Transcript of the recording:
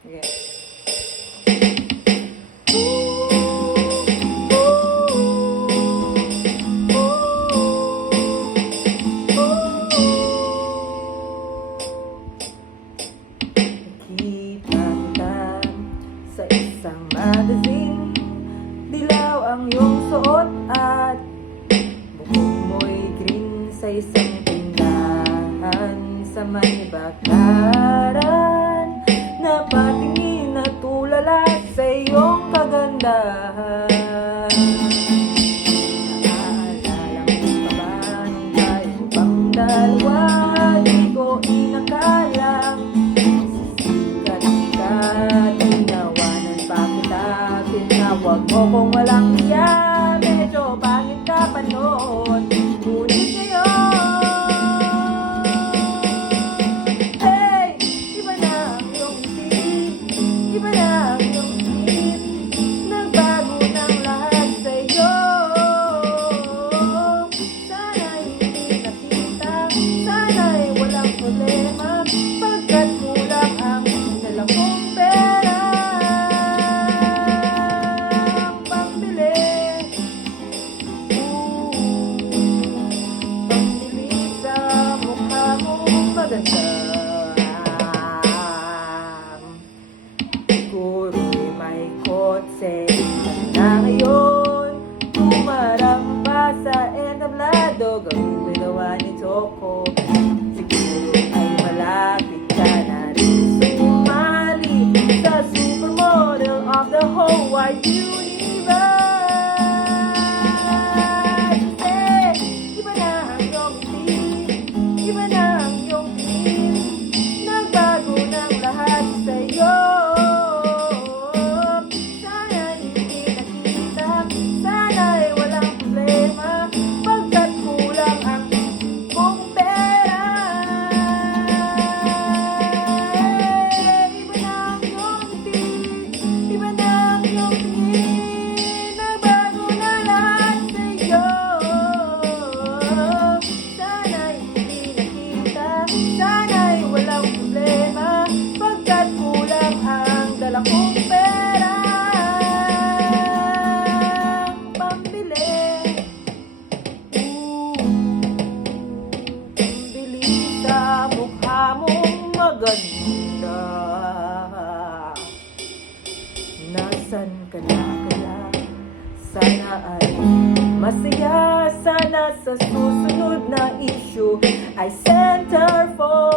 Okay. Nakita kita sa isang magazine, dilaw ang iyong suot at buhok mo'y green sa isang tindahan sa may bakaran. Napatingin at tulala sa iyong kagandahan. Naaalala mo pa ba nung tayo pang dalawa? Di ko inakalang sisikat ka, tinawanan pa kita. Tinawag mo kung walang iya, medyo pangit ka pa noon. Ngunit ngayon, hey, iba na ang iyong isip, iba na ang iyong isip. Nagbago ng lahat sa iyo. Sana'y hindi nakita, sana'y walang problema, pagkat kulang ang dala kong pera pambili. Pambili sa mukha mong maganda. Siguro'y may kotse na ngayon, tumaramba sa entablado, gawing ginawa ni Choco. Siguro ay malapit ka na rin sumali sa supermodel of the whole wide universe. Eh, iba na ang iyong isip, iba na ang iyong tingin, nagbago ng lahat sa iyo. Sana'y hindi nakita, sana'y walang problema, pagkat kulang ang kong pera. Iba na ang iyong isip, iba na ang iyong tingin, nagbago na lahat sa iyo. Sana'y hindi nakita, sana'y walang problema, pagkat kulang ang dala kong pera pambili. Pambili sa mukha mong maganda. Nasaan ka na kaya? Sana ay masaya. Sana sa susunod na issue ay center for